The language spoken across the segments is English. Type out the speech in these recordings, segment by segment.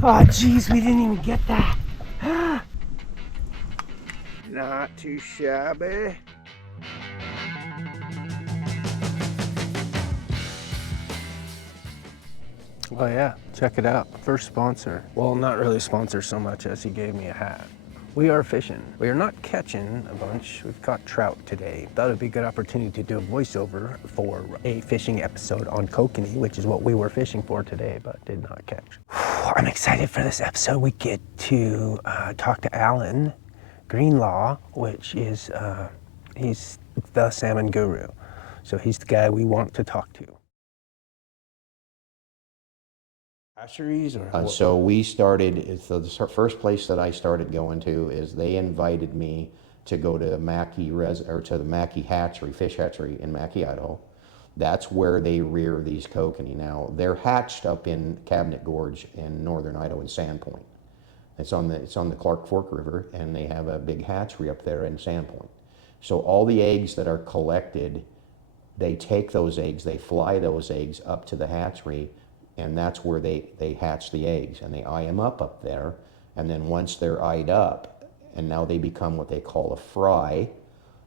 Oh, geez, we didn't even get that. Not too shabby. Oh yeah, check it out. First sponsor. Well, not really sponsor so much as he gave me a hat. We are fishing. We are not catching a bunch. We've caught trout today. Thought it'd be a good opportunity to do a voiceover for a fishing episode on Kokanee, which is what we were fishing for today, but did not catch. I'm excited for this episode. We get to talk to Alan Greenlaw, which is, he's the salmon guru. So he's the guy we want to talk to. Hatcheries or so we started, so the first place that I started going to is they invited me to go to to the Mackey Hatchery, fish hatchery in Mackey, Idaho. That's where they rear these kokanee. Now they're hatched up in Cabinet Gorge in northern Idaho in Sandpoint. It's on the Clark Fork River, and they have a big hatchery up there in Sandpoint. So all the eggs that are collected, they take those eggs, they fly those eggs up to the hatchery, and that's where they hatch the eggs, and they eye them up there, and then once they're eyed up, and now they become what they call a fry,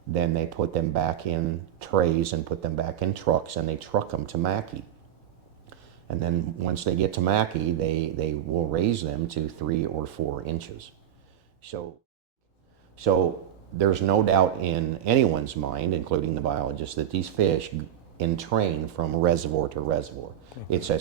then they put them back in trays and put them back in trucks, and they truck them to Mackey. And then once they get to Mackey, they will raise them to 3 or 4 inches. So there's no doubt in anyone's mind, including the biologists, that these fish entrain from reservoir to reservoir. It's a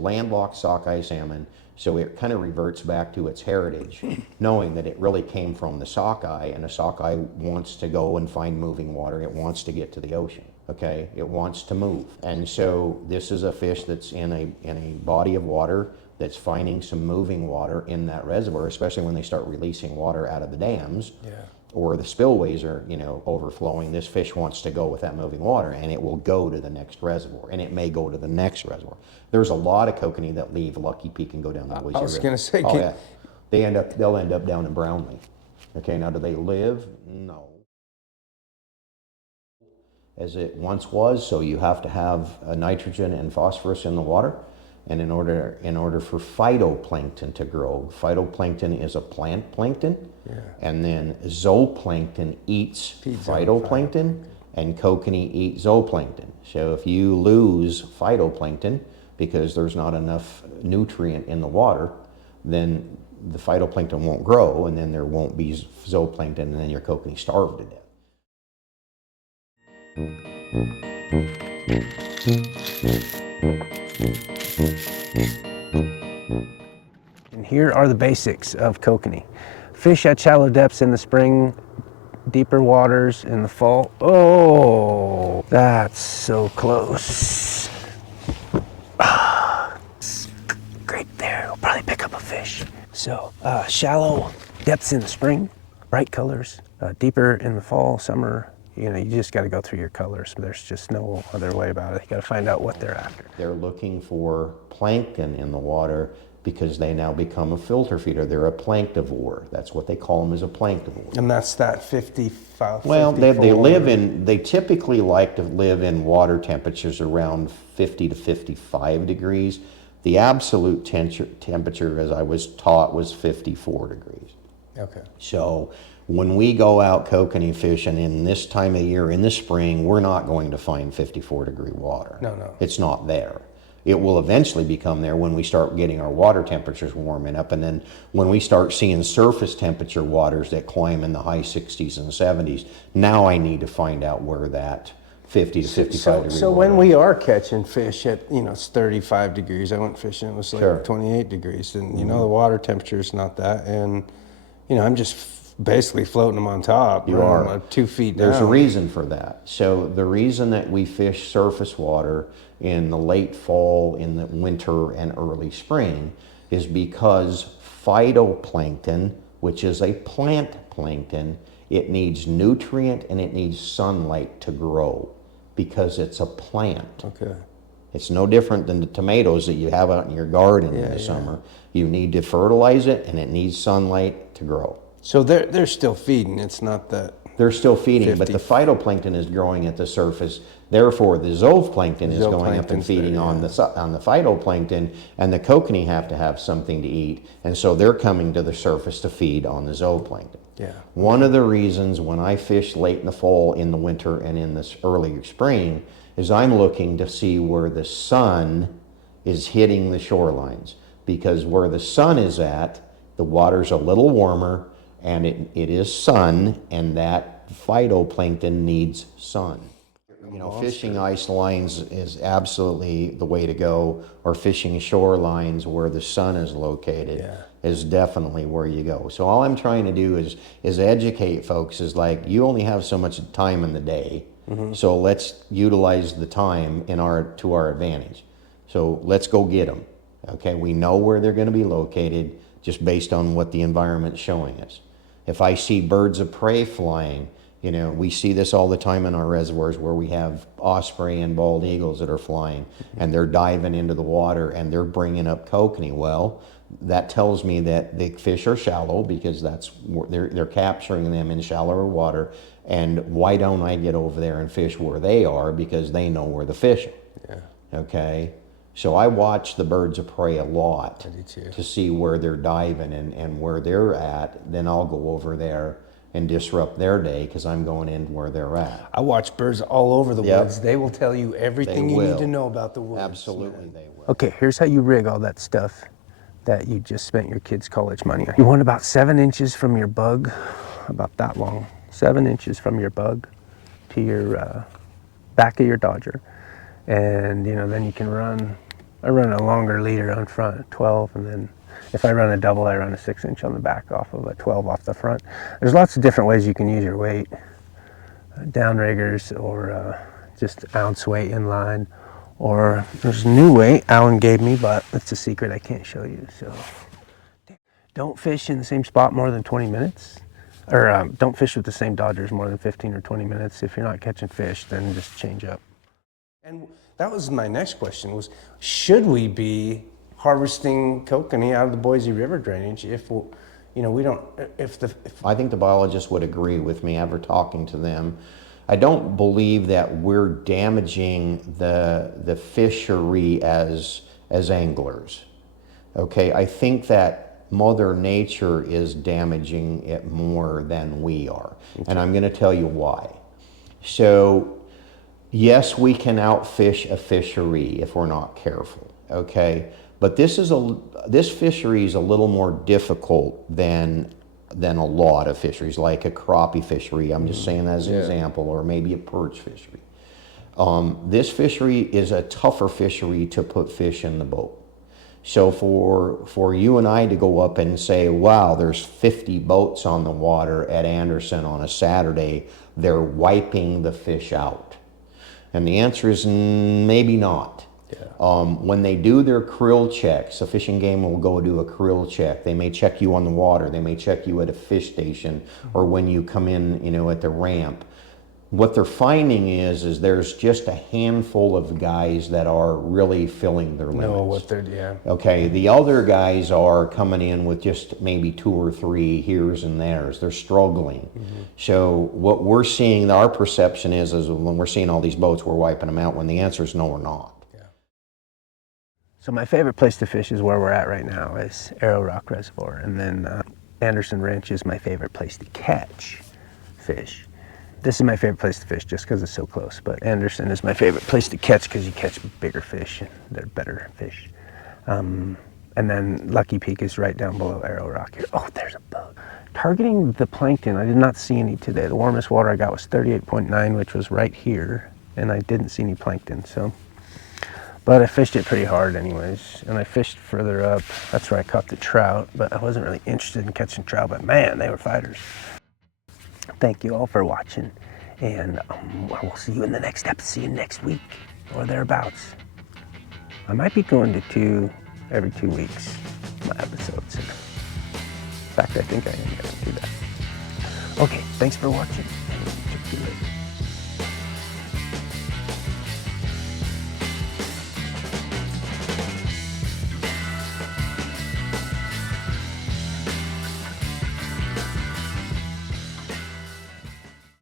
landlocked sockeye salmon, so it kind of reverts back to its heritage, knowing that it really came from the sockeye, and a sockeye wants to go and find moving water. It wants to get to the ocean, okay? It wants to move. And so this is a fish that's in a body of water that's finding some moving water in that reservoir, especially when they start releasing water out of the dams. Yeah. Or the spillways are, overflowing. This fish wants to go with that moving water, and it will go to the next reservoir, and it may go to the next reservoir. There's a lot of kokanee that leave Lucky Peak and go down the Boise River. I was going to say, yeah. They'll end up down in Brownlee. Okay, now do they live? No. As it once was, so you have to have nitrogen and phosphorus in the water. And in order for phytoplankton to grow, phytoplankton is a plant plankton, and then zooplankton feeds phytoplankton, and kokanee eat zooplankton. So if you lose phytoplankton because there's not enough nutrient in the water, then the phytoplankton won't grow, and then there won't be zooplankton, and then your kokanee starve to death. And here are the basics of kokanee. Fish at shallow depths in the spring, deeper waters in the fall. Oh, that's so close. Great there, we'll probably pick up a fish. So shallow depths in the spring, bright colors, deeper in the fall, summer. You just got to go through your colors. There's just no other way about it. You got to find out what they're after. They're looking for plankton in the water because they now become a filter feeder. They're a planktivore. That's what they call them, is a planktivore. And that's that 55. Well, they typically like to live in water temperatures around 50 to 55 degrees. The absolute temperature, as I was taught, was 54 degrees. Okay. So when we go out kokanee fishing in this time of year, in the spring, we're not going to find 54-degree water. No. It's not there. It will eventually become there when we start getting our water temperatures warming up, and then when we start seeing surface temperature waters that climb in the high 60s and 70s, now I need to find out where that 50 to 55 degree So when we are catching fish at, it's 35 degrees, I went fishing, it was like 28 degrees, and the water temperature is not that, and I'm just basically floating them on top. You are 2 feet down. There's a reason for that. So the reason that we fish surface water in the late fall, in the winter, and early spring is because phytoplankton, which is a plant plankton, it needs nutrient and it needs sunlight to grow because it's a plant. Okay. It's no different than the tomatoes that you have out in your garden in the summer. You need to fertilize it, and it needs sunlight to grow. So they're still feeding. It's not that they're still feeding, but the phytoplankton is growing at the surface Therefore, the zooplankton is going up and Zooplankton's feeding there, on the phytoplankton, and the kokanee have to have something to eat, and so they're coming to the surface to feed on the zooplankton. Yeah. One of the reasons when I fish late in the fall, in the winter, and in this early spring is I'm looking to see where the sun is hitting the shorelines, because where the sun is at, the water's a little warmer, and it is sun, and that phytoplankton needs sun. You know, fishing ice lines is absolutely the way to go, or fishing shorelines where the sun is located is definitely where you go. So all I'm trying to do is educate folks, is like, you only have so much time in the day, so let's utilize the time to our advantage. So let's go get them. Okay, we know where they're going to be located just based on what the environment's showing us. If I see birds of prey flying, you know, we see this all the time in our reservoirs where we have osprey and bald eagles that are flying, and they're diving into the water and they're bringing up kokanee. Well, that tells me that the fish are shallow, because that's they're capturing them in shallower water. And why don't I get over there and fish where they are, because they know where the fish are. Yeah. Okay. So I watch the birds of prey a lot to see where they're diving and where they're at. Then I'll go over there and disrupt their day, because I'm going in where they're at. I watch birds all over the woods. They will tell you everything you need to know about the woods. Absolutely, they will. Okay, here's how you rig all that stuff that you just spent your kids' college money on. You want about 7 inches from your bug, about that long, 7 inches from your bug to your back of your dodger. And you know, then you can I run a longer leader on front, 12, and then if I run a double, I run a 6-inch on the back off of a 12 off the front. There's lots of different ways you can use your weight, downriggers, or just ounce weight in line, or there's a new weight Alan gave me, but it's a secret I can't show you. So don't fish in the same spot more than 20 minutes, or don't fish with the same dodgers more than 15 or 20 minutes. If you're not catching fish, then just change up. And that was my next question, was should we be harvesting kokanee out of the Boise River drainage if, you know, we don't, I think the biologists would agree with me after talking to them. I don't believe that we're damaging the fishery as anglers. Okay, I think that Mother Nature is damaging it more than we are. And I'm going to tell you why. So yes, we can outfish a fishery if we're not careful, okay? But this fishery is a little more difficult than a lot of fisheries, like a crappie fishery. I'm just saying that as an example, or maybe a perch fishery. This fishery is a tougher fishery to put fish in the boat. So for you and I to go up and say, wow, there's 50 boats on the water at Anderson on a Saturday, they're wiping the fish out. And the answer is maybe not. When they do their krill checks, a fishing game will go do a krill check. They may check you on the water. They may check you at a fish station, or when you come in, you know, at the ramp. What they're finding is there's just a handful of guys that are really filling their limits. know what they're, Okay, the other guys are coming in with just maybe 2 or 3 here's and there's. They're struggling. So what we're seeing, our perception is when we're seeing all these boats, we're wiping them out, when the answer is no, we're not. So my favorite place to fish is where we're at right now, is Arrowrock Reservoir, and then Anderson Ranch is my favorite place to catch fish. This is my favorite place to fish just because it's so close, but Anderson is my favorite place to catch because you catch bigger fish and they're better fish. And then Lucky Peak is right down below Arrowrock here. Oh, there's a bug. Targeting the plankton, I did not see any today. The warmest water I got was 38.9, which was right here, and I didn't see any plankton, so. But I fished it pretty hard anyways, and I fished further up. That's where I caught the trout, but I wasn't really interested in catching trout, but man, they were fighters. Thank you all for watching, and I will see you in the next episode. See you next week, or thereabouts. I might be going to 2 every 2 weeks, my episodes. In fact, I think I am going to do that. Okay, thanks for watching. Talk to you later.